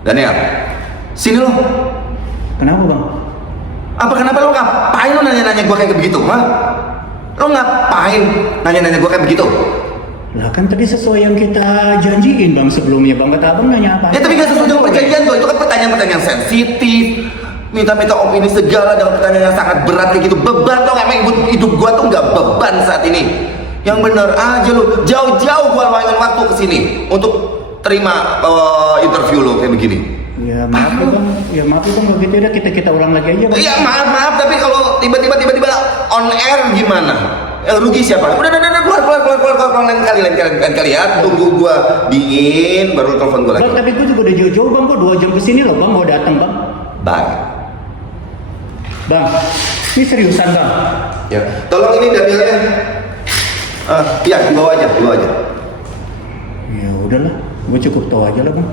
Daniel, sini lo. Kenapa bang? Apa kenapa lo ngapain lo nanya-nanya gue kayak begitu, ha? Lo ngapain nanya-nanya gue kayak begitu? Lah kan tadi sesuai yang kita janjiin bang sebelumnya bang, kata abang nanya apa? Ya tapi gak sesuai dengan perjanjian tuh, itu kan pertanyaan-pertanyaan sensitif. Minta-minta opini segala dengan pertanyaan yang sangat berat kayak gitu. Beban tau gak, hidup gue tuh gak beban saat ini. Yang bener aja lo, jauh-jauh gue luangin waktu kesini untuk terima interview lo kayak begini. Ya maaf ya bang, ya maaf ya bang, kalau gitu udah kita ulang lagi aja bang. Iya maaf, tapi kalau tiba-tiba on air gimana? Rugi siapa? Udah keluar lain kali ya. Tunggu gua dingin baru telepon gua lagi. Bang, tapi gua juga udah jauh-jauh bang, gua 2 jam kesini loh bang, mau datang bang. Bye. Bang, ini seriusan bang? Ya, tolong ini Danielnya. Iya, dibawa aja. Ya udahlah, gua cukup tahu aja lah bang.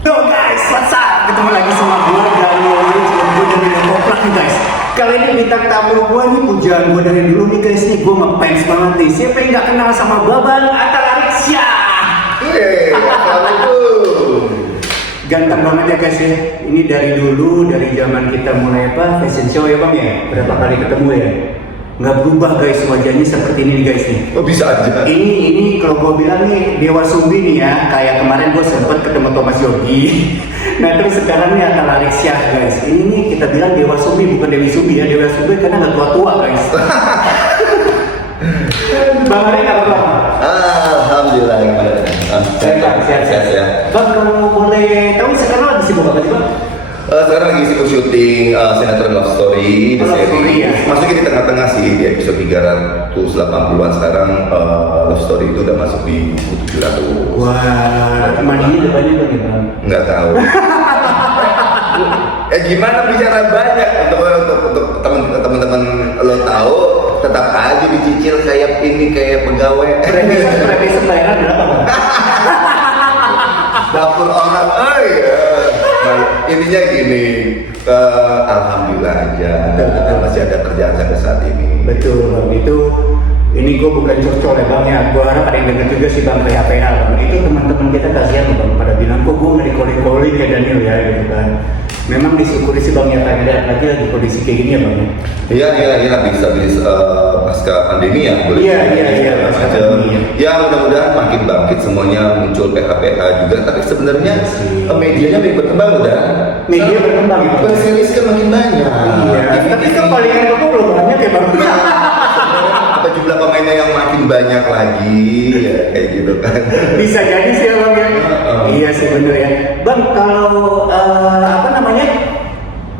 Yo guys, what's up? Ketemu lagi sama gue Daniel, gue dari Koplak nih guys. Kali ini bintang tamu gue nih, pujaan gue dari dulu nih guys nih, gue ngefans banget nih. Siapa yang gak kenal sama Baban Atalarisya? Assalamualaikum. Ganteng banget ya guys ya. Ini dari dulu, dari zaman kita mulai fashion show ya bang ya. Berapa kali ketemu ya? Nggak berubah guys wajahnya seperti ini nih guys nih. Oh bisa aja. Ini kalau gue bilang nih Dewa Sumbi nih ya, kayak kemarin gue sempet ketemu Thomas Yogi. Nah terus sekarang nih Atalarisya guys. Ini nih kita bilang Dewa Sumbi bukan Dewi Sumbi ya, Dewa Sumbi karena nggak tua-tua guys. Bang Ari apa bang? Alhamdulillah. Sehat ya. Bang kalau boleh tahu sekarang lagi sibuk apa sih bang? Sekarang lagi sibuk syuting sinetron Love Story di Love Story, seri. ya. Masuknya di tengah-tengah sih di episode 380-an sekarang. Love Story itu udah masuk di 700. Wah, mandinya udah banyak bang ya bang? Nggak tahu. Gimana bicara banyak untuk teman-teman lo tahu, tetap aja dicicil kayak ini kayak pegawai. Premis pembayaran berapa bang? Dapur orang, intinya gini, alhamdulillah aja masih ada kerjaan sampai saat ini. Betul bang, itu ini gue bukan curcol ya bang ya, gue harap ada yang denger juga sih bang PHPH bang. Itu teman-teman kita kasihan bang, pada bilang kok gue nggak dikoli-koli ya Daniel ya gitu kan. Memang disyukuri sih bang ya, karena lagi kondisi kayak gini ya bang. Iya bisa pasca pandemi ya boleh. Iya pasca pandemi. Ya mudah-mudahan makin bangkit semuanya, muncul PH-PH juga. Tapi sebenarnya medianya makin berkembang udah. Media berkembang gitu. Series kan makin banyak. Iya. Tapi kan paling kan belum banyak ya bang. Apa jumlah pemainnya yang makin banyak lagi ya, kayak gitu kan. Bisa jadi sih ya bang ya. Iya sih bener ya. Bang kalau apa namanya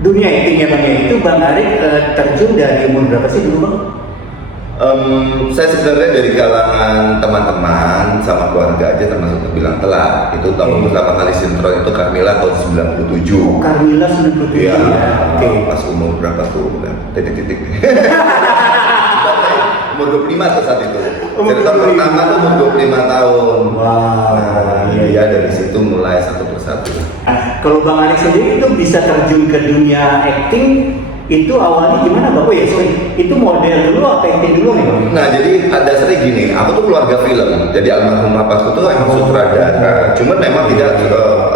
dunia acting ya bang ya, itu bang Ari terjun dari umur berapa sih dulu bang? Saya sebenarnya dari kalangan teman-teman sama keluarga aja termasuk terbilang telat. Itu tahun pertama kali sinetron itu Carmila tahun 97. Carmila 97 Iya, Oke. pas umur berapa tuh? Titik-titik. Umur 25 tuh saat itu. Cerita pertama tuh umur 25 tahun. Wow. Nah, iya dari situ mulai satu persatu. Kalau bang Ari sendiri itu bisa terjun ke dunia acting itu awalnya gimana bang? Oh ya sorry, itu model dulu atau acting dulu nih bang? Nah jadi ada sering gini, aku tuh keluarga film. Jadi almarhum papaku tuh emang sutradara. Cuman memang tidak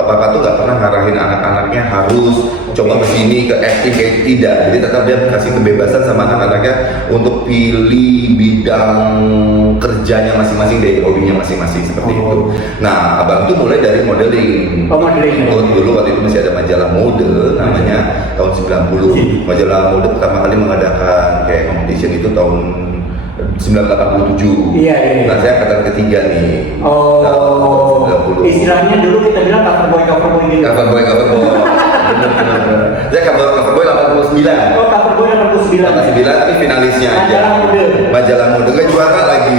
papa tuh nggak pernah ngarahin anak-anaknya harus coba kesini ke acting kayak tidak. Jadi tetap dia kasih kebebasan sama anak-anaknya untuk pilih bidang kerjanya masing-masing dari hobinya masing-masing seperti itu. Nah abang tuh mulai dari modeling. Oh modeling. Dulu waktu itu masih ada majalah mode namanya tahun 90. Majalah mode pertama kali mengadakan kayak competition itu tahun 1987. Iya. Nah saya angkatan ketiga nih. Oh. Tahun 90. Istilahnya dulu kita bilang cover boy gitu. Cover boy. Bener. Saya cover boy 89. Oh cover boy 89. 89 tapi finalisnya aja. Majalah mode nggak juara lagi.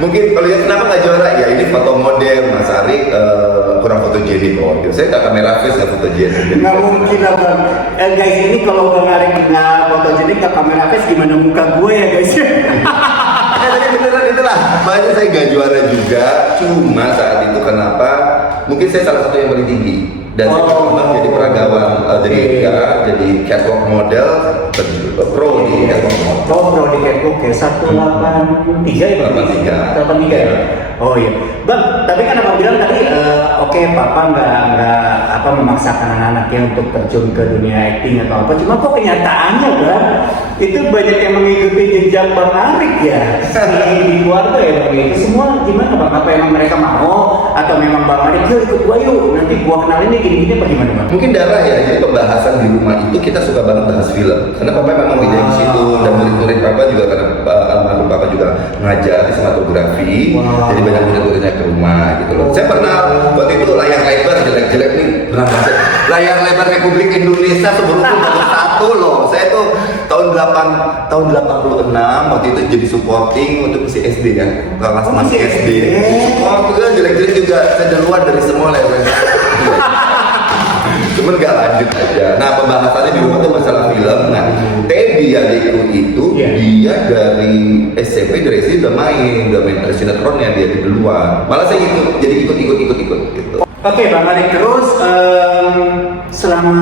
Mungkin kalau ya kenapa nggak juara ya ini foto model Mas Ari kurang fotogenik kok. Saya nggak kamera face nggak fotogenik. Nggak mungkin lah bang. Guys ini kalau bang Ari nggak fotogenik nggak kamera face gimana muka gue ya guys? Tapi beneran itulah. Makanya saya nggak juara juga. Cuma saat itu kenapa? Mungkin saya salah satu yang paling tinggi. dan saya berkembang jadi peragawan, jadi catwalk model, pro di catwalk model. Oh, pro di catwalk ya, 183 ya Bang? 183 ya? Oh iya. Bang, tapi kan Abang bilang tadi, oke, Papa nggak memaksakan anak-anaknya untuk terjun ke dunia acting atau apa, cuma kok kenyataannya Bang, itu banyak yang mengikuti jejak Bang Arik ya, di keluarga ya Bang, itu semua gimana Bang? Apa emang mereka mau, atau memang Bang Arik, yuk ikut gua yuk, nanti gua kenalin nih gini-gini apa gimana Bang? Mungkin darah ya, jadi pembahasan di rumah itu kita suka banget bahas film, karena Papa memang bidang di situ, dan murid-murid Papa juga, karena almarhum Papa juga ngajar di sinematografi, jadi banyak murid-muridnya ke rumah gitu loh. Saya pernah waktu itu layar lebar jelek-jelek nih, pernah baca layar lebar Republik Indonesia sebelum itu baru satu loh. Saya tuh tahun 86 waktu itu jadi supporting waktu masih SD ya, kelas masih SD. Waktu itu jelek-jelek juga, saya duluan dari semua layar. Cuman gak lanjut aja. Nah, pembahasannya di rumah tuh masalah film. Nah, Teddy adikku itu dia dari SMP, dari SD udah main sinetronnya, dia di duluan. Malah saya ikut gitu. Oke, Bang Arik, terus selama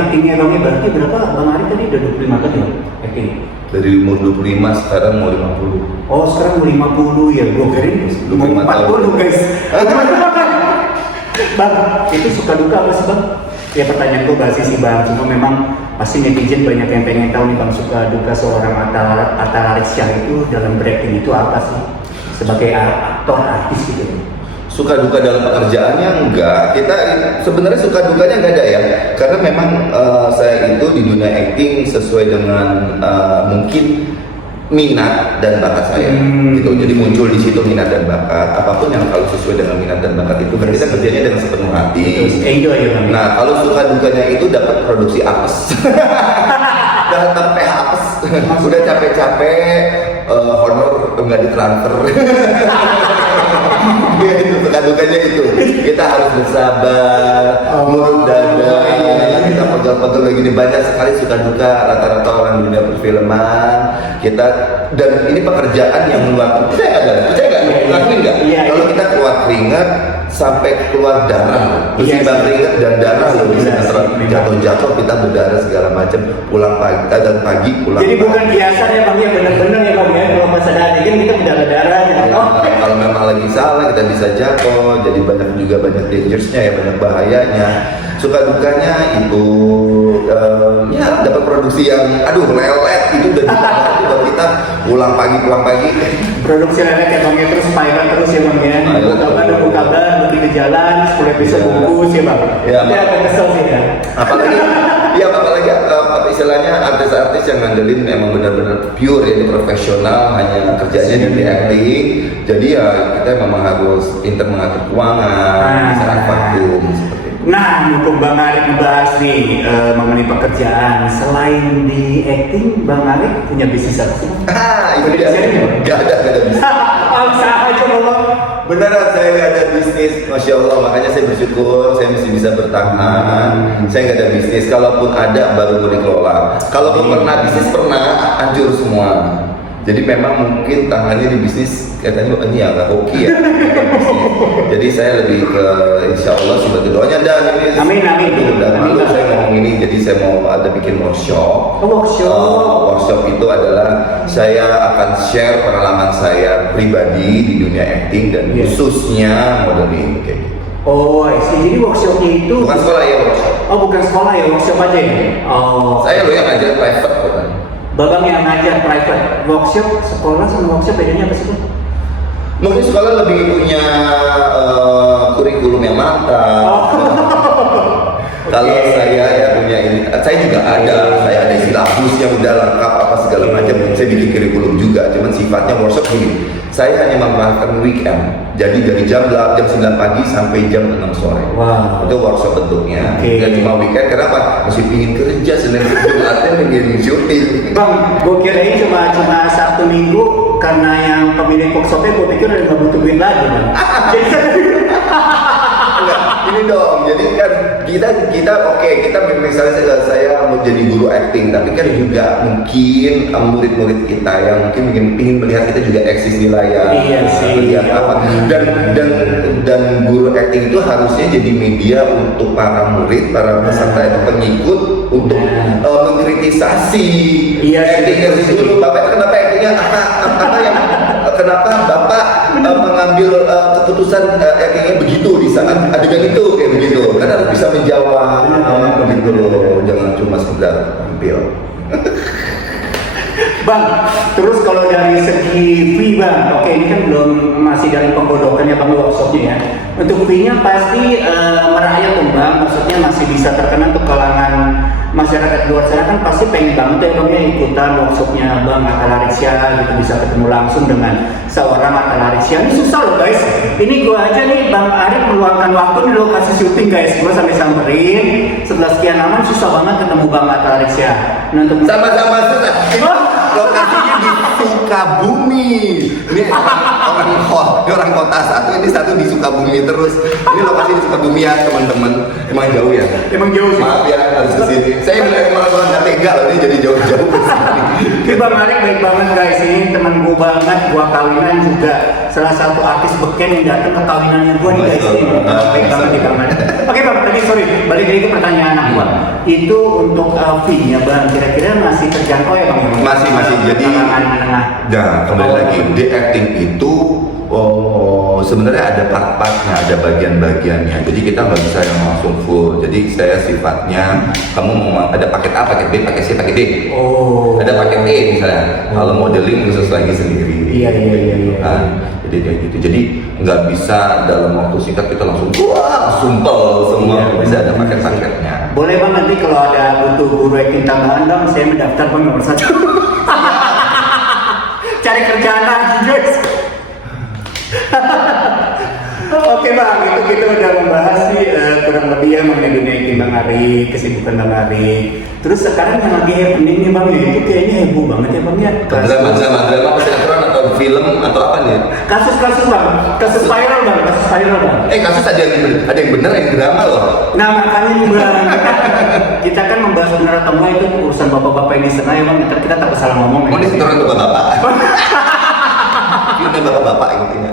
actingnya Bang berarti berapa? Bang Arik tadi udah 25 kali ya acting? Dari umur 25 sekarang mau 50. Oh, sekarang mau 50 ya, gue kira mau 40 guys. Bang, itu suka duka apa sih Bang? Ya pertanyaan gue basis sih Bang, cuma memang pasti netizen banyak yang pengen tahu nih Bang, suka duka seorang Atta Larisya itu dalam berakting itu apa sih? Sebagai aktor, artis gitu. Suka duka dalam pekerjaannya enggak, kita sebenarnya suka dukanya enggak ada ya, karena memang saya itu di dunia acting sesuai dengan mungkin minat dan bakat saya gitu, jadi muncul di situ minat dan bakat, apapun yang kalau sesuai dengan minat dan bakat itu kan kita kerjanya dengan sepenuh hati. Enjoy ya Bang. Nah, kalau suka dukanya itu dapat produksi apes. Dapat PH apes. Udah capek-capek honor nggak ditransfer. Itu suka dukanya itu. Kita harus bersabar, murut dada, kita pegel-pegel begini, banyak sekali suka duka rata-rata orang dunia perfilman. Kita, dan ini pekerjaan yang luar, percaya nggak? Lakuin nggak? Kalau kita keluar keringat sampai keluar darah, bersimbah keringat dan darah loh, bisa jatuh-jatuh kita berdarah segala macam, pulang pagi dan pagi pulang. Jadi bukan biasa ya Bang, ya benar-benar ya Bang ya, kalau pas ada adegan kita berdarah-darah ya. Kalau memang lagi salah kita bisa jatuh, jadi banyak dangersnya ya, banyak bahayanya. Suka dukanya itu ya dapat produksi yang lelet itu udah buat kita pulang pagi. Produksi lelet ya Bang ya, terus pilot terus ya Bang ya. Ada kabar pergi ke jalan 10 episode bungkus ya Bang. Ya, itu agak kesel sih ya. Apalagi apa istilahnya artis-artis yang ngandelin emang benar-benar pure ya, profesional, hanya kerjanya di acting. Jadi ya kita memang harus pintar mengatur keuangan, saat vakum seperti itu. Nah, mumpung Bang Arik ngebahas nih mengenai pekerjaan, selain di acting, Bang Arik punya bisnis apa sih? Itu dia. Gak ada bisnis. Usaha aja Bang. Beneran saya nggak ada bisnis, masya Allah, makanya saya bersyukur saya masih bisa bertahan. Saya nggak ada bisnis, kalaupun ada baru mau dikelola. Kalaupun pernah bisnis pernah hancur semua. Jadi memang mungkin tangannya di bisnis katanya ini ya nggak oke ya. Jadi saya lebih ke insya Allah sebagai doanya dan ini. Amin. Dan lalu saya ngomong ini, jadi saya mau ada bikin workshop. Workshop itu adalah saya akan share pengalaman saya pribadi di dunia acting dan khususnya modeling kayak gitu. Oh, jadi workshopnya itu Bukan sekolah ya workshop. Oh, bukan sekolah ya, workshop aja ya. Oh. Saya loh yang ngajar private bukan. Babang yang ngajar private. Workshop sekolah sama workshop bedanya apa sih Bang? Mungkin sekolah lebih punya kurikulum yang mantap. Kalau saya ya punya ini, saya juga saya ada silabus yang udah lengkap apa segala macam. Saya bikin kurikulum juga, cuman sifatnya workshop gini. Saya hanya memanfaatkan weekend. Jadi dari jam 9 pagi sampai jam 6 sore. Wow. Itu workshop bentuknya. Tidak cuma weekend. Kenapa? Masih pingin kerja, Senin Jumatnya pingin syuting. Bang, gue kirain cuma Sabtu Minggu karena yang pemilik workshopnya gue pikir udah nggak butuh duit lagi Bang. Enggak, ini dong. Jadi kan kita oke, kita misalnya saya mau jadi guru acting, tapi kan juga mungkin murid-murid kita yang mungkin ingin melihat kita juga eksis di layar. Iya sih. Melihat apa. Dan dan guru acting itu harusnya jadi media untuk para murid, para peserta itu pengikut untuk mengkritisasi actingnya dulu. Bapak kenapa actingnya apa yang kenapa Bapak mengambil keputusan actingnya begitu di saat adegan itu kayak begitu? Karena harus bisa menjawab begitu loh, jangan cuma sekedar tampil. Bang, terus kalau dari segi fee bang, oke ini kan belum masih dari penggodokan ya bang workshopnya ya. Untuk fee-nya pasti merayap tuh bang, maksudnya masih bisa terkenal untuk kalangan masyarakat luar sana kan pasti pengen banget ya bang ya ikutan workshopnya bang Atta Larisya gitu, bisa ketemu langsung dengan seorang Atta Larisya. Ini susah loh guys, ini gua aja nih bang Arif meluangkan waktu di lokasi syuting guys, gua sampai samperin setelah sekian lama susah banget ketemu bang Atta Larisya. Nah, untuk Sama-sama susah. Lokasinya di Sukabumi. Ini orang kota satu, ini satu di Sukabumi terus. Ini lokasi di Sukabumi ya teman-teman. Emang jauh ya? Emang jauh sih. Maaf ya harus kesini. Saya malah nggak tega loh ini jadi jauh-jauh kesini. Ini Bang Arif baik banget guys, ini teman gue banget, gua kawinan juga salah satu artis beken yang datang ke kawinannya gua nih guys. Ini baik banget di Bang Arif. Oke bang, tadi sorry, balik lagi ke pertanyaan aku bang. Itu untuk fee-nya bang, kira-kira masih terjangkau ya bang? Masih jadi. Nah kembali lagi di acting itu sebenarnya ada part-partnya, ada bagian-bagiannya. Jadi kita nggak bisa yang langsung full. Jadi saya sifatnya kamu mau ada paket A, paket B, paket C, paket D. Oh. Ada paket E misalnya. Kalau modeling khusus lagi sendiri. Iya. Nah, jadi kayak gitu. Jadi nggak bisa dalam waktu singkat kita langsung wah sumpel semua. Iya, Bisa ada paket-paketnya. Boleh bang nanti kalau ada butuh guru acting tambahan bang, saya mendaftar bang nomor 1. Cari kerjaan lagi guys. Oke bang, itu kita udah membahas nih kurang lebih ya mengenai dunia acting Bang Ari, kesibukan Bang Ari. Terus sekarang yang lagi happening nih bang, ya itu kayaknya heboh banget ya bang ya. Drama sinetron atau film atau apa nih? Kasus bang, kasus viral bang. Kasus ada yang bener, ada yang drama loh. Nah makanya nih bang, kita kan membahas benar atau enggak itu urusan bapak-bapak yang di sana ya bang. Ntar kita takut salah ngomong. Mau ini sinetron untuk bapak. Ini bapak-bapak gitu ya.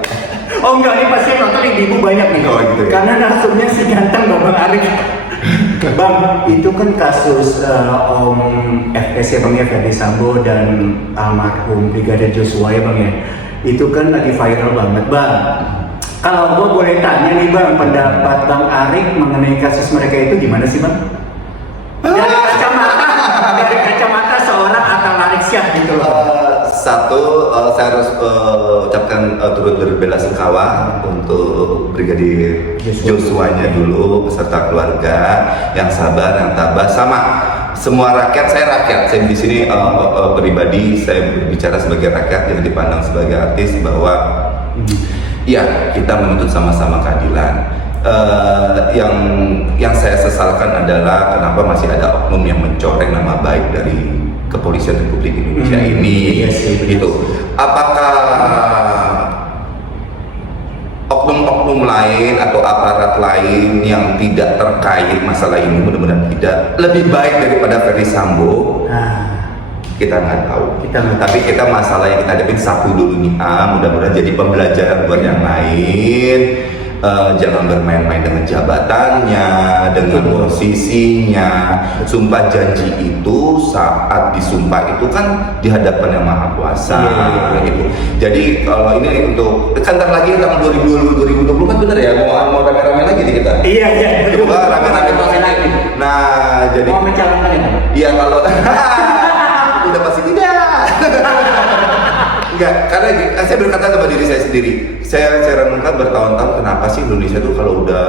Oh enggak, ini pasti nonton ibu-ibu banyak nih. Oh gitu ya. Karena narsumnya si ganteng Bang Arif. Bang, itu kan kasus Om FS ya Bang ya, Ferdy Sambo dan almarhum Brigadir Joshua ya Bang ya. Itu kan lagi viral banget Bang. Kalau gua boleh tanya nih Bang, pendapat Bang Arif mengenai kasus mereka itu gimana sih Bang? Dari kacamata seorang Atta Larisya gitu loh. Satu, saya harus ucapkan turut berbela-sungkawa untuk Brigadir Joshua-nya dulu beserta keluarga yang sabar, yang tabah, sama semua rakyat. Saya di sini pribadi saya berbicara sebagai rakyat yang dipandang sebagai artis bahwa ya kita menuntut sama-sama keadilan. Yang saya sesalkan adalah kenapa masih ada oknum yang mencoreng nama baik dari Kepolisian Republik Indonesia ini. Itu apakah oknum-oknum lain atau aparat lain yang tidak terkait masalah ini, mudah-mudahan tidak, lebih baik daripada Ferdy Sambo? Kita nggak tahu. Tapi kita masalah yang kita hadapin satu dulu nih, mudah-mudahan jadi pembelajaran buat yang lain. Jangan bermain-main dengan jabatannya, dengan posisinya. Sumpah janji itu saat disumpah itu kan di hadapan Yang Maha Kuasa. Gitu. Jadi kalau ini untuk kan ntar lagi tahun 2020 kan bener ya mau rame-rame lagi nih kita. Iya. Coba rame-rame lagi. Nah jadi. Mau mencalonkan ya? Iya kalau udah pasti tidak. Enggak, karena saya berkata sama diri saya sendiri. Saya renungkan bertahun-tahun kenapa sih Indonesia tuh kalau udah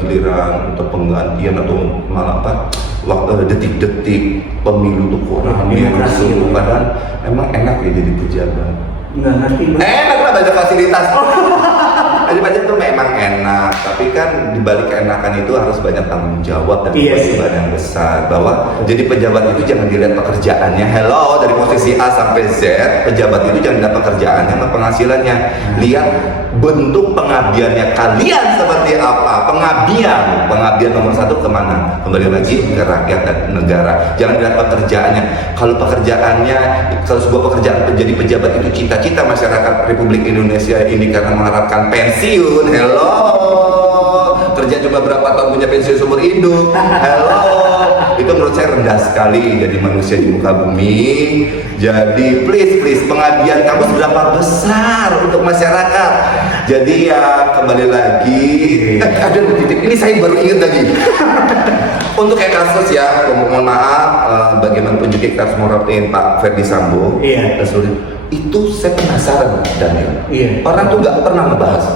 giliran untuk penggantian atau malah apa waktu detik-detik pemilu tuh kurang rusuh, padahal emang enak ya jadi pejabat. Nggak ngerti. Enak lah banyak fasilitas. Pajak itu memang enak, tapi kan dibalik keenakan itu harus banyak tanggung jawab dan kewajiban yang besar. Bahwa jadi pejabat itu jangan dilihat pekerjaannya. Hello, dari posisi A sampai Z, pejabat itu jangan dilihat pekerjaannya sama penghasilannya. Lihat bentuk pengabdiannya kalian seperti apa. Pengabdian nomor satu kemana? Kembali lagi ke rakyat dan negara. Jangan dilihat pekerjaannya. Kalau sebuah pekerjaan menjadi pejabat itu cita-cita masyarakat Republik Indonesia ini karena mengharapkan pensiun. Hello, hanya cuma berapa tahun punya pensiun seumur hidup. Hello, itu menurut saya rendah sekali jadi manusia di muka bumi. Jadi please pengabdian kamu seberapa besar untuk masyarakat. Jadi ya kembali lagi, ada titik ini saya baru ingat lagi. Untuk kayak kasus ya, mohon maaf, bagaimanapun juga kita harus mengharapin Pak Ferdi Sambo. Iya. Itu saya penasaran Daniel. Iya. Orang tuh nggak pernah ngebahas.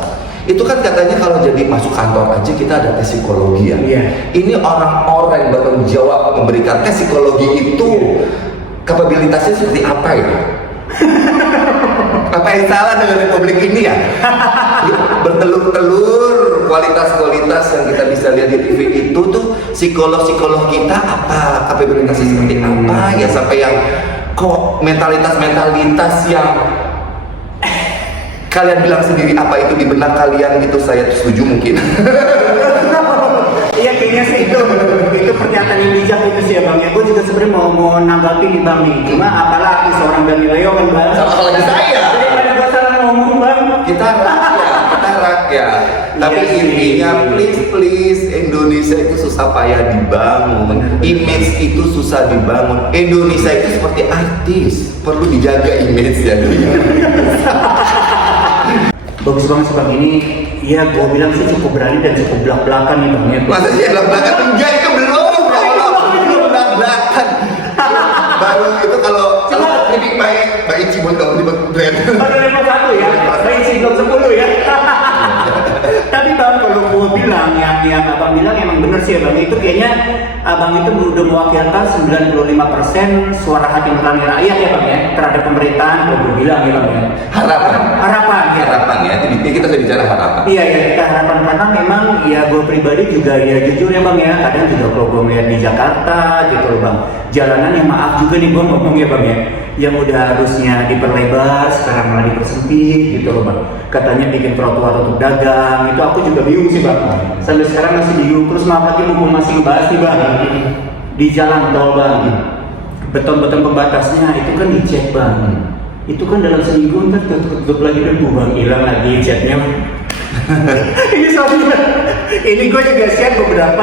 Itu kan katanya kalau jadi masuk kantor aja kita ada tes psikologi ya. Iya. Ini orang-orang yang bertanggung jawab memberikan tes psikologi itu kapabilitasnya seperti apa itu? Apa yang salah dengan republik ini ya? Bertelur-telur kualitas-kualitas yang kita bisa lihat di TV itu tuh psikolog-psikolog kita apa kapabilitasnya seperti apa ya sampai yang kok mentalitas yang kalian bilang sendiri apa itu di benak kalian itu saya setuju mungkin. Iya kayaknya sih itu pernyataan yang bijak itu sih ya Bang ya. Gue juga sebenarnya mau nanggapi nih Bang nih. Cuma apalagi seorang Daniel Leo kan Bang. Sama lagi saya. Daripada gue salah ngomong Bang. Kita rakyat. Tapi Iya sih. intinya please Indonesia itu susah payah dibangun. Image itu susah dibangun. Indonesia itu seperti artis, perlu dijaga image ya. Bagus banget sih Bang ini. Iya gue bilang sih cukup berani dan cukup belak-belakan nih Bang ya. Masa sih belak-belakan? Enggak, itu belum belak-belakan. Baru itu kalau ini baik Cibon kalau di brand. Baru level 1 ya, baik sih belum 10 ya. Tapi Bang kalau gue bilang yang Abang bilang emang bener sih ya Bang. Itu kayaknya Abang itu udah mewakilkan 95% suara hati nurani rakyat ya Bang ya terhadap pemerintahan kalau gue bilang ya Bang ya. Harapan ya. Harapan ya. Jadi kita sudah bicara harapan. Iya ya kita harapan karena memang ya gue pribadi juga ya jujur ya Bang ya kadang juga kalau gue melihat di Jakarta gitu loh Bang jalanan yang maaf juga nih gue ngomong ya Bang ya yang udah harusnya diperlebar sekarang malah dipersempit gitu loh Bang katanya bikin trotoar untuk dagang itu aku juga bingung sih Bang sampai sekarang masih bingung terus maaf lagi mumpung masih ngebahas nih Bang di jalan tol Bang beton-beton pembatasnya itu kan dicek Bang itu kan dalam seminggu kan tutup lagi debu Bang hilang lagi catnya ini soalnya ini gue juga share beberapa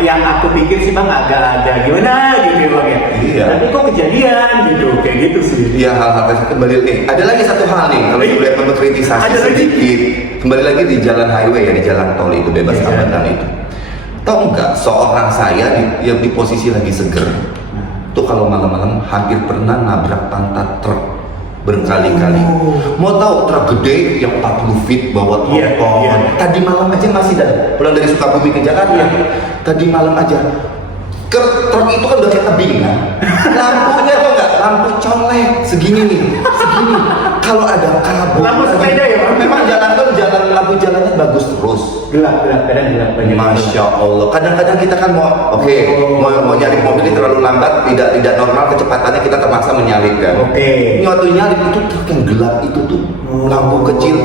yang aku pikir sih Bang agak gimana gitu ya Bang ya Iya. tapi kok kejadian gitu kayak gitu sih Iya hal-hal tersebut kembali nih. Ada lagi satu hal nih kalau boleh mengkritisasi Ada lagi. sedikit. Kembali lagi di jalan highway ya di jalan tol itu bebas Iya. hambatan itu. Tahu nggak seorang saya yang di posisi lagi seger tuh kalau malam-malam hampir pernah nabrak pantat truk berkali-kali. Mau tahu truk gede yang 40 feet bawa Iya, tongkol. iya. Tadi malam aja masih pulang dari Sukabumi ke Jakarta. Tadi malam aja. Truk itu kan udah kayak tebing kan. Lampunya tuh nggak, lampu colek segini nih, segini. Kalau ada kabel. Lampu sepeda ya, Bang? Memang jalan tuh lampu jalannya bagus terus. gelap kadang gelap banyak Masya Allah. Kadang-kadang kita kan mau nyalip mobil ini terlalu lambat, tidak normal kecepatannya kita terpaksa menyalip kan. Oke. Ini waktu nyalip itu truk yang gelap itu tuh lampu kecil.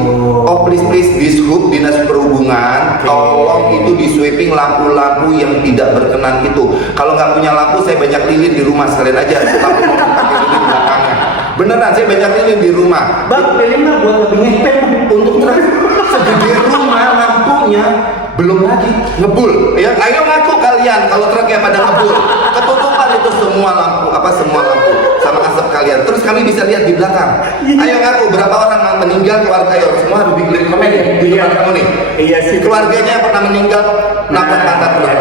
Oh please Dishub Dinas Perhubungan, tolong itu di sweeping lampu-lampu yang tidak berkenan itu. Kalau nggak punya lampu saya banyak lilin di rumah sekalian aja. Lampu mau pakai lilin belakangnya. Beneran saya banyak lilin di rumah. Bang, lilin mah buat lebih ngepet Untuk truk segede rumah lampunya belum lagi ngebul ya ayo ngaku kalian kalau truknya pada ngebul ketutupan itu semua lampu sama asap kalian terus kami bisa lihat di belakang ayo ngaku berapa orang yang meninggal keluarga ayo semua harus bikin komen ya di tempat kamu nih Iya sih. keluarganya yang pernah meninggal nabrak pantat truk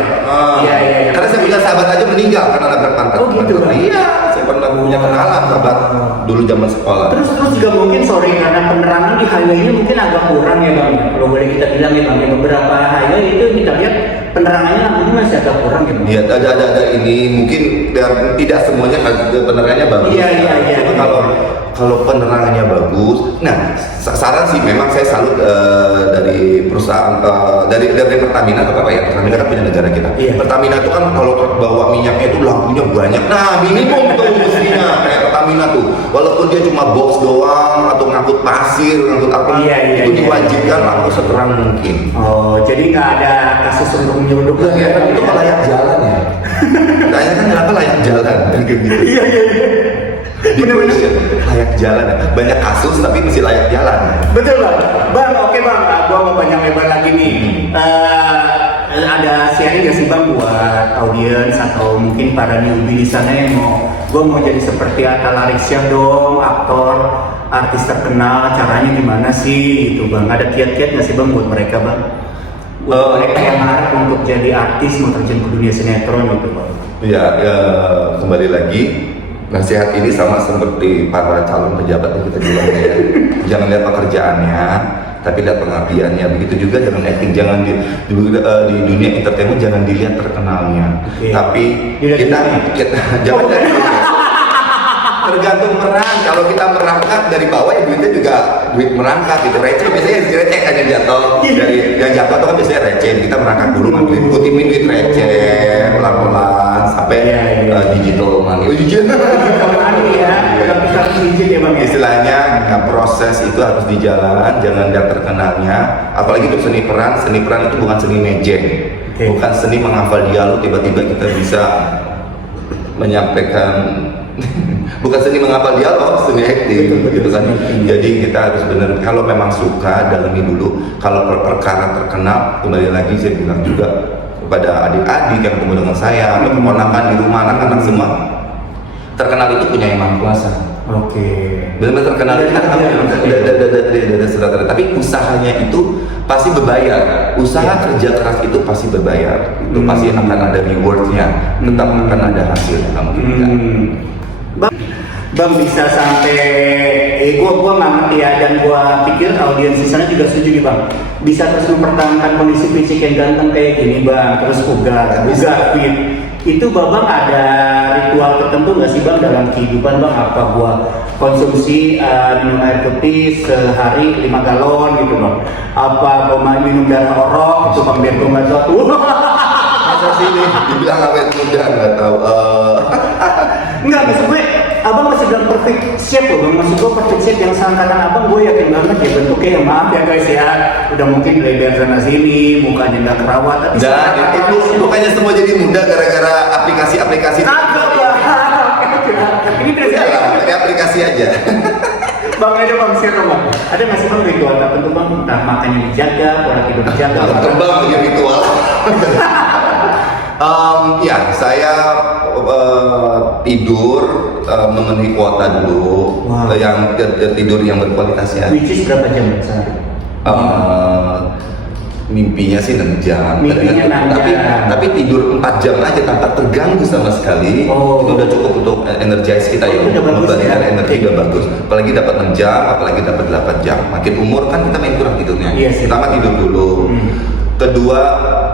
Iya. karena saya punya sahabat aja meninggal karena nabrak pantat Oh, gitu, Bang? iya saya pernah punya kenalan sahabat dulu zaman sekolah Terus juga mungkin sorry karena penerangan di highway-nya mungkin agak kurang ya Bang. Kalau boleh kita bilang ya Bang, ya beberapa highway itu kita lihat penerangannya lampunya masih agak kurang ya Bang. Iya, ada ini mungkin tidak semuanya penerangannya bagus. Iya. Tapi kalau penerangannya bagus, nah saran sih memang saya salut dari perusahaan dari Pertamina atau apa ya Pertamina kan punya negara kita. Iya. Pertamina itu kan kalau bawa minyaknya itu lampunya banyak. Nah minimum tuh mestinya kayak Pertamina tuh, walaupun dia cuma box doang atau ngangkut pasir, ngangkut apa, Iya. itu diwajibkan lampu seterang mungkin. Oh, jadi nggak ada kasus untuk menyelundup lagi ya Bang? Itu kan layak jalan ya. Tanya kan kenapa layak jalan kan gitu. Iya. Bener-bener layak jalan ya. Banyak kasus tapi masih layak jalan. Betul Bang. Bang, oke Bang. Gua mau banyak lebar lagi nih. nggak sih bang buat audiens atau mungkin para newbie di sana yang gue mau jadi seperti Atta Larisya dong, aktor, artis terkenal, caranya gimana sih gitu bang? Ada kiat-kiat nggak sih bang buat mereka bang? Buat mereka yang harap untuk jadi artis mau terjun ke dunia sinetron gitu bang? Ya, kembali lagi nasihat ini sama seperti para calon pejabat yang kita bilang ya. Jangan lihat pekerjaannya, tapi lihat pengabdiannya. Begitu juga jangan acting, jangan di dunia entertainment jangan dilihat terkenalnya. Tapi kita jangan lihat tergantung merang. Kalau kita merangkak dari bawah ya duitnya juga duit merangkak gitu. Receh biasanya receh kan yang jatuh dari yang jatuh itu kan biasanya receh. Kita merangkak dulu ngambilin kutipin duit receh pelan-pelan sampai digital money. Oh digital money ya. Istilahnya proses itu harus di jalan, jangan lihat terkenalnya. Apalagi untuk seni peran itu bukan seni mejeng, bukan seni menghafal dialog tiba-tiba kita bisa menyampaikan. Bukan seni menghafal dialog, seni acting gitu kan. Jadi kita harus benar, kalau memang suka dalami dulu. Kalau perkara terkenal, kembali lagi saya bilang juga kepada adik-adik yang ketemu dengan saya, atau keponakan di rumah, anak-anak semua, terkenal itu punya yang maha kuasa. Oke. Benar-benar terkenal itu kan ada surat-surat. Tapi usahanya itu pasti berbayar. Usaha kerja keras itu pasti berbayar. Itu pasti akan ada rewardnya. Tetap akan ada hasilnya. Bang bisa sampai, gua nggak ngerti ya, dan gua pikir audiens di sana juga setuju nih bang. Bisa terus mempertahankan kondisi fisik yang ganteng kayak gini bang, terus bugar fit. Itu babang ada ritual tertentu nggak sih bang dalam kehidupan bang? Apa gua konsumsi minum air putih sehari 5 galon gitu bang? Apa gua minum darah orok itu bang biar gua nggak tua? Masa sih ini dibilang awet muda nggak tahu. Enggak, maksud gue, abang masih dalam perfect shape loh bang. Maksud gue perfect shape yang seangkatan abang, gue yakin banget ya bentuknya. Maaf ya guys ya, udah mungkin lebar sana sini, mukanya nggak kerawat. Tapi dan itu bukannya semua jadi muda gara-gara aplikasi-aplikasi. Agak bang, ini pakai aplikasi aja. Bang aja bang, share dong bang. Ada nggak sih bang ritual tertentu bang? Entah makannya dijaga, pola tidur dijaga. Terbang punya ritual. Ya, saya tidur memenuhi kuota dulu. Wow. Yang tidur yang berkualitas ya. Which is berapa jam sehari? Mimpinya sih 6 jam. Mimpinya 6 jam. Tapi tidur 4 jam aja tanpa terganggu sama sekali. Oh. Itu udah cukup untuk energize kita ya. Udah bagus ya. Energi udah bagus. Apalagi dapat 6 jam, apalagi dapat 8 jam. Makin umur kan kita main kurang tidurnya. Iya sih. Pertama tidur dulu. Kedua,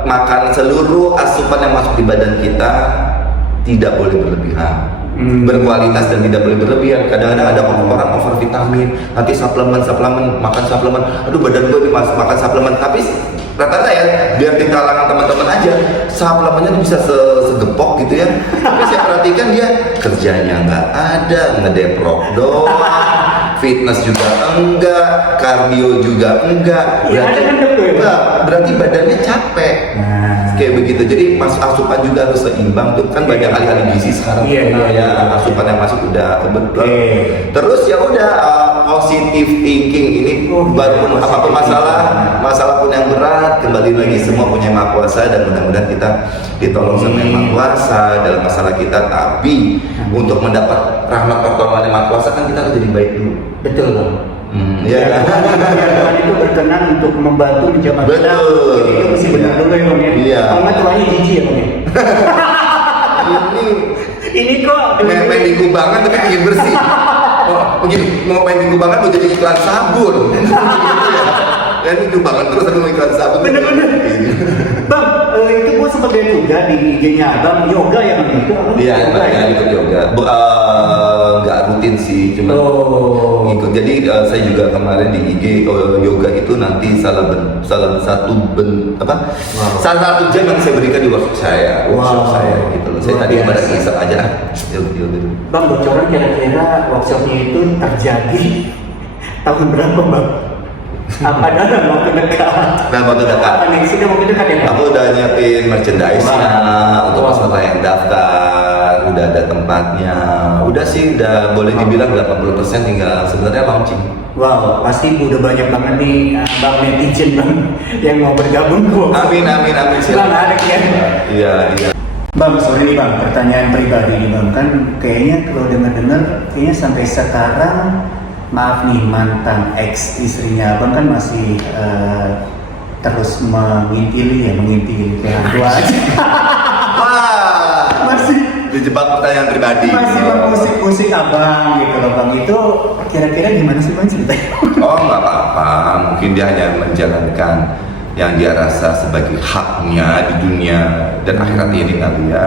makan seluruh asupan yang masuk di badan kita tidak boleh berlebihan. Berkualitas dan tidak boleh berlebihan. Kadang-kadang ada orang over vitamin, nanti suplemen, makan suplemen. Aduh badan gue makan suplemen. Tapi rata-rata ya, biar di kalangan teman-teman aja, suplemennya bisa segepok gitu ya. Tapi saya perhatikan dia kerjanya nggak ada, ngedeprok doang. Fitness juga enggak, kardio juga enggak. Berarti badannya capek. Kayak begitu. Jadi asupan juga harus seimbang tuh kan banyak alih-alih gizi sekarang. Asupan yang masuk udah kebetulan. Terus ya udah positive thinking ini baru apapun masalah pun yang berat kembali lagi semua punya Maha Kuasa dan mudah-mudahan kita ditolong sama Yang Maha Kuasa dalam masalah kita. Tapi untuk mendapat rahmat pertolongan Yang Maha Kuasa kan kita harus jadi baik dulu. Betul bang. Ya. Tuhan itu berkenan untuk membantu menjaga kita. Betul. Jadi itu mesti benar dulu ya bang ya. Iya. Kalau nggak tuanya jijik ya bang ya. Ini kok main di kubangan tapi ingin bersih. Begini, mau main di kubangan mau jadi iklan sabun. Kan di kubangan terus ada iklan sabun. Bener-bener. Bang, itu gua sempat lihat juga di IG-nya Bang yoga yang itu. Iya, ikut yoga. Nggak rutin sih, cuma ikut. Jadi saya juga kemarin di IG yoga itu nanti salah satu jam yang saya berikan di workshop saya gitu loh. Saya tadi pada iseng aja Bang, bocoran kira-kira workshopnya itu terjadi tahun berapa bang? Apa dalam waktu dekat? Dalam waktu dekat. Next waktu dekat ya bang? Aku udah nyiapin merchandise-nya untuk peserta yang daftar. ada tempatnya. Udah sih, udah boleh dibilang 80% tinggal sebenarnya launching. Wow, pasti udah banyak banget nih bang netizen bang yang mau bergabung bang. Amin. Bang Silakan. ada ya. Iya. Bang, sorry nih bang, pertanyaan pribadi nih bang, kan kayaknya kalau dengar kayaknya sampai sekarang, maaf nih, mantan ex istrinya abang kan masih terus mengintili kayak tua aja. Wah, masih dijebak pertanyaan pribadi. masih musik abang gitu loh bang. Itu kira-kira gimana sih bang ceritanya? Oh, nggak apa-apa. Mungkin dia hanya menjalankan yang dia rasa sebagai haknya di dunia dan akhirat ini kali ya.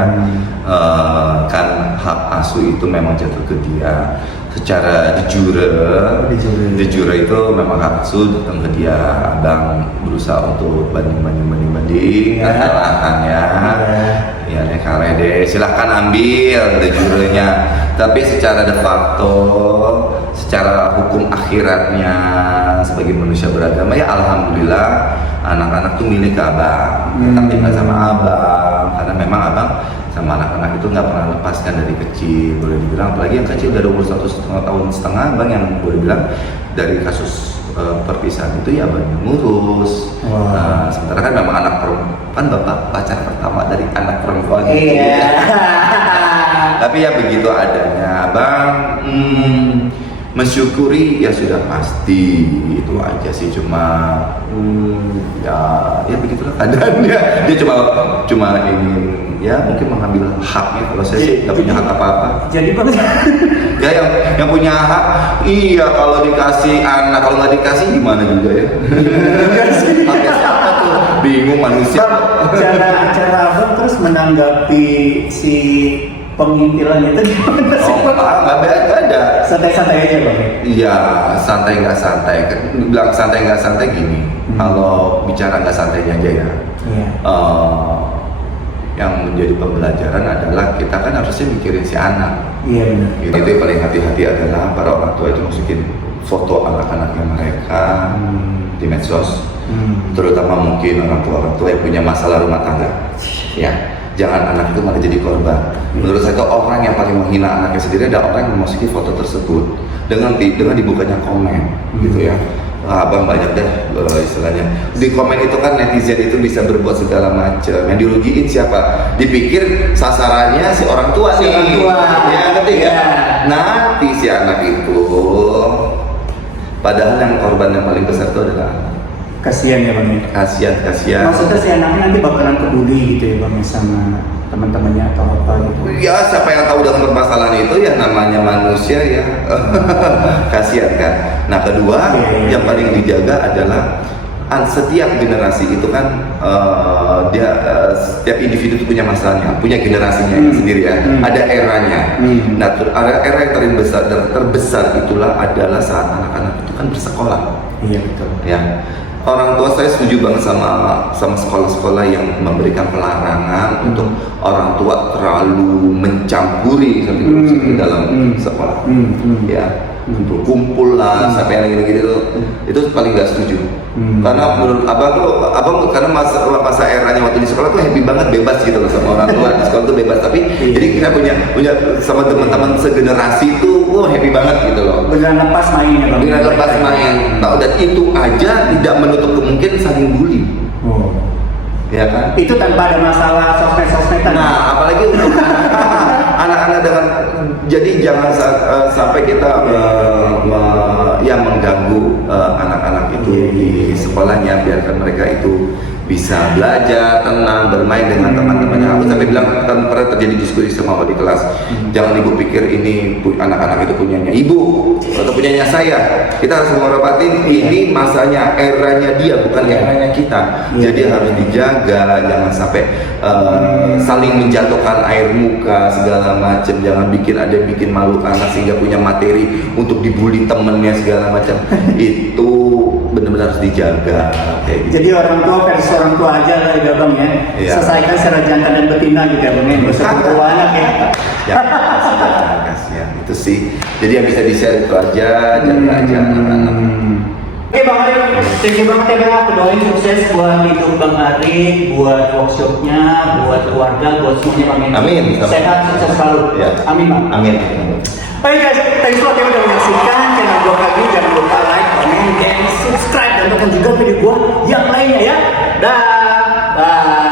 Kan hak asuh itu memang jatuh ke dia. Secara de jure itu memang hak asuh datang ke dia. Abang berusaha untuk banding kesalahannya. Ya kaleh deh, silahkan ambil de jurenya. Tapi secara de facto, secara hukum akhiratnya sebagai manusia beragama ya alhamdulillah anak-anak tuh milik abang, tetap tinggal sama abang karena memang abang sama anak-anak itu nggak pernah lepaskan dari kecil, boleh dibilang, apalagi yang kecil udah 21,5 tahun abang yang boleh bilang dari kasus perpisahan itu ya abang yang ngurus. Sementara kan memang anak perempuan, kan bapak pacar pertama dari anak perempuan. Iya. Tapi ya begitu adanya abang. Mensyukuri ya sudah pasti, itu aja sih. Cuma ya begitulah keadaannya. Dia cuma ingin ya mungkin mengambil haknya. Kalau saya sih nggak punya hak apa-apa. Jadi bang, Ya yang punya hak, iya kalau dikasih anak, kalau nggak dikasih gimana juga ya. Haknya siapa tuh? Bingung manusia. cara abang terus menanggapi si pengintilan itu gimana sih Oh, bang? nggak ada. Santai-santai aja bang. Iya, santai nggak santai. Bilang santai nggak santai gini. Kalau bicara nggak santainya aja ya. Iya. Yang menjadi pembelajaran adalah kita kan harusnya mikirin si anak. Iya benar. Itu yang paling hati-hati adalah para orang tua itu masukin foto anak-anaknya mereka di medsos. Terutama mungkin orang tua yang punya masalah rumah tangga. Ya, jangan anak itu malah jadi korban. Menurut saya itu orang yang paling menghina anaknya sendiri ada orang yang memasuki foto tersebut dengan dibukanya komen, gitu ya. Abang banyak deh istilahnya di komen itu kan netizen itu bisa berbuat segala macam. Yang dirugiin siapa? Dipikir sasarannya si orang tua Si nih. orang tua. Ya ngerti Iya. ya. Nanti si anak itu, padahal yang korban yang paling besar itu adalah anak. Kasihan ya bang. Kasihan. Maksudnya si anaknya nanti bakalan peduli gitu ya bang sama teman-temannya atau apa gitu. Ya siapa yang tahu dengan permasalahan itu ya namanya manusia ya. Kasihan kan. Nah kedua yang paling dijaga adalah setiap generasi itu kan setiap individu itu punya masalahnya, punya generasinya sendiri ya. Ada eranya. Nah era yang terbesar itulah adalah saat anak-anak itu kan bersekolah. Iya betul. Ya. Orang tua saya setuju banget sama sekolah-sekolah yang memberikan pelarangan untuk orang tua terlalu mencampuri sampai ke dalam sekolah. Ya, kumpul lah sampai yang gitu itu paling nggak setuju. Karena menurut abang karena masa eranya waktu di sekolah tuh happy banget, bebas gitu loh sama orang tua. Di sekolah tuh bebas, tapi jadi kita punya sama teman-teman segenerasi tuh happy banget gitu loh. Beneran lepas main ya bang. Beneran lepas main. Tahu, dan itu aja tidak menutup kemungkinan saling bully. Oh. Ya kan? Itu tanpa ada masalah sosmed-sosmedan. Nah, apalagi untuk anak-anak dengan, jadi jangan sampai kita mengganggu anak-anak itu di sekolahnya, biarkan mereka itu bisa belajar, tenang, bermain dengan teman-temannya. Aku sampai bilang, kan pernah terjadi diskusi sama di kelas, jangan ibu pikir ini anak-anak itu punyanya ibu atau punyanya saya. Kita harus menghormatin ini masanya, eranya dia, bukan eranya kita. Jadi harus dijaga, jangan sampai saling menjatuhkan air muka segala macam. Jangan bikin malu anak sehingga punya materi untuk dibully temennya segala macam. Itu benar-benar harus dijaga kayak gitu. Jadi orang tua versi orang tua aja lah ya bang ya. Iya. Selesaikan secara jantan dan betina gitu ya bang ya. Gak usah tua anak ya. Ya, kasihan itu sih. Jadi yang bisa di-share itu aja, jaga aja anak-anak. Oke Bang Arik, thank you banget ya Bang. Aku doain sukses buat hidup Bang Arik, buat workshopnya, buat keluarga, buat semuanya Bang. Amin. Sehat, sukses selalu. Ya. Amin Bang. Amin. Oke guys, thanks banget yang udah menyaksikan channel gua kali. Jangan lupa like, comment, dan subscribe dan tonton juga video gua yang lainnya ya. Dah, bye.